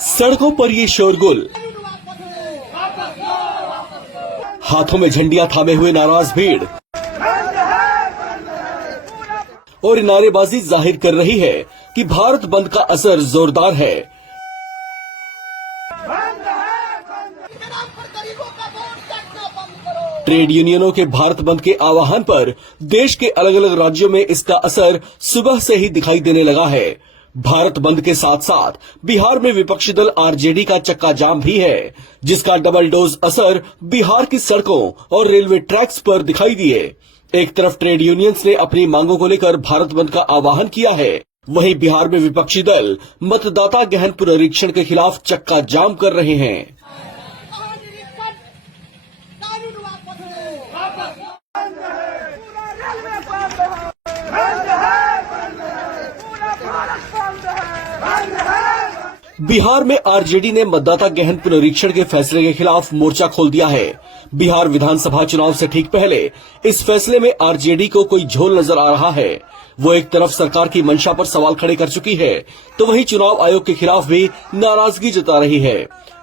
सड़कों पर ये शोरगुल, हाथों में झंडियां थामे हुए नाराज भीड़ और नारेबाजी जाहिर कर रही है कि भारत बंद का असर जोरदार है। ट्रेड यूनियनों के भारत बंद के आह्वान पर देश के अलग अलग राज्यों में इसका असर सुबह से ही दिखाई देने लगा है। भारत बंद के साथ साथ बिहार में विपक्षी दल आरजेडी का चक्का जाम भी है, जिसका डबल डोज असर बिहार की सड़कों और रेलवे ट्रैक्स पर दिखाई दिए। एक तरफ ट्रेड यूनियंस ने अपनी मांगों को लेकर भारत बंद का आह्वान किया है, वहीं बिहार में विपक्षी दल मतदाता गहन पुनरीक्षण के खिलाफ चक्का जाम कर रहे हैं। बिहार में आरजेडी ने मतदाता गहन पुनरीक्षण के फैसले के खिलाफ मोर्चा खोल दिया है। बिहार विधानसभा चुनाव से ठीक पहले इस फैसले में आरजेडी को कोई झोल नजर आ रहा है। वो एक तरफ सरकार की मंशा पर सवाल खड़े कर चुकी है, तो वहीं चुनाव आयोग के खिलाफ भी नाराजगी जता रही है।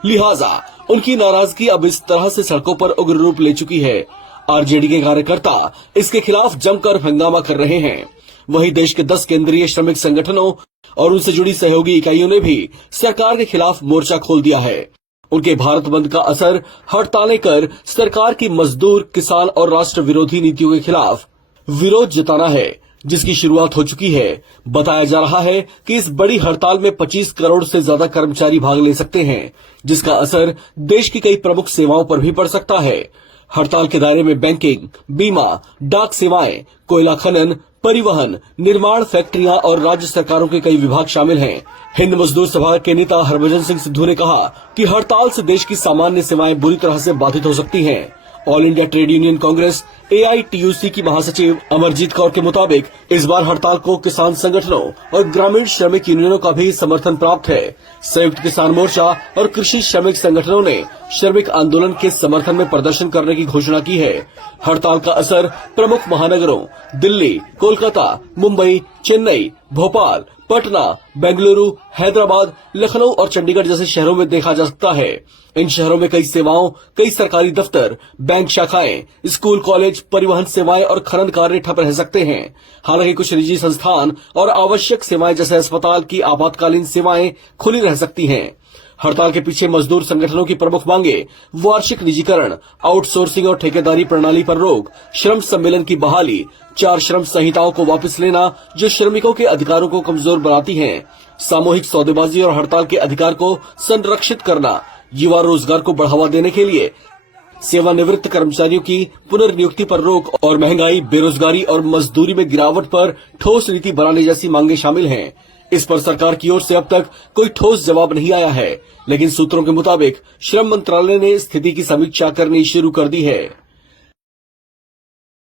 लिहाजा उनकी नाराजगी अब इस तरह से सड़कों पर उग्र रूप ले चुकी है। आरजेडी के कार्यकर्ता इसके खिलाफ जमकर हंगामा कर रहे हैं। वहीं देश के 10 केंद्रीय श्रमिक संगठनों और उनसे जुड़ी सहयोगी इकाइयों ने भी सरकार के खिलाफ मोर्चा खोल दिया है। उनके भारत बंद का असर हड़तालें कर सरकार की मजदूर, किसान और राष्ट्र विरोधी नीतियों के खिलाफ विरोध जताना है, जिसकी शुरुआत हो चुकी है। बताया जा रहा है कि इस बड़ी हड़ताल में 25 करोड़ से ज्यादा कर्मचारी भाग ले सकते हैं, जिसका असर देश की कई प्रमुख सेवाओं पर भी पड़ सकता है। हड़ताल के दायरे में बैंकिंग, बीमा, डाक सेवाएं, कोयला खनन, परिवहन, निर्माण, फैक्ट्रियां और राज्य सरकारों के कई विभाग शामिल हैं। हिंद मजदूर सभा के नेता हरभजन सिंह सिद्धू ने कहा कि हड़ताल से देश की सामान्य सेवाएं बुरी तरह से बाधित हो सकती हैं। All India trade union Congress AITUC की महासचिव अमरजीत कौर के मुताबिक इस बार हड़ताल को किसान संगठनों और ग्रामीण श्रमिक यूनियनों का भी समर्थन प्राप्त है। संयुक्त किसान मोर्चा और कृषि श्रमिक संगठनों ने श्रमिक आंदोलन के समर्थन में प्रदर्शन करने की घोषणा की है। हड़ताल का असर प्रमुख महानगरों दिल्ली, कोलकाता, मुंबई, चेन्नई, भोपाल, पटना, बेंगलुरु, हैदराबाद, लखनऊ और चंडीगढ़ जैसे शहरों में देखा जा सकता है। इन शहरों में कई सेवाओं, कई सरकारी दफ्तर, बैंक शाखाएं, स्कूल, कॉलेज, परिवहन सेवाएं और खनन कार्य ठप रह सकते हैं। हालांकि कुछ निजी संस्थान और आवश्यक सेवाएं जैसे अस्पताल की आपातकालीन सेवाएं खुली रह सकती हैं। हड़ताल के पीछे मजदूर संगठनों की प्रमुख मांगे वार्षिक निजीकरण, आउटसोर्सिंग और ठेकेदारी प्रणाली पर रोक, श्रम सम्मेलन की बहाली, 4 श्रम संहिताओं को वापस लेना जो श्रमिकों के अधिकारों को कमजोर बनाती हैं, सामूहिक सौदेबाजी और हड़ताल के अधिकार को संरक्षित करना, युवा रोजगार को बढ़ावा देने के लिए सेवानिवृत्त कर्मचारियों की पुनर्नियुक्ति पर रोक और महंगाई, बेरोजगारी और मजदूरी में गिरावट पर ठोस नीति बनाने जैसी मांगे शामिल हैं। इस पर सरकार की ओर से अब तक कोई ठोस जवाब नहीं आया है, लेकिन सूत्रों के मुताबिक श्रम मंत्रालय ने स्थिति की समीक्षा करनी शुरू कर दी है।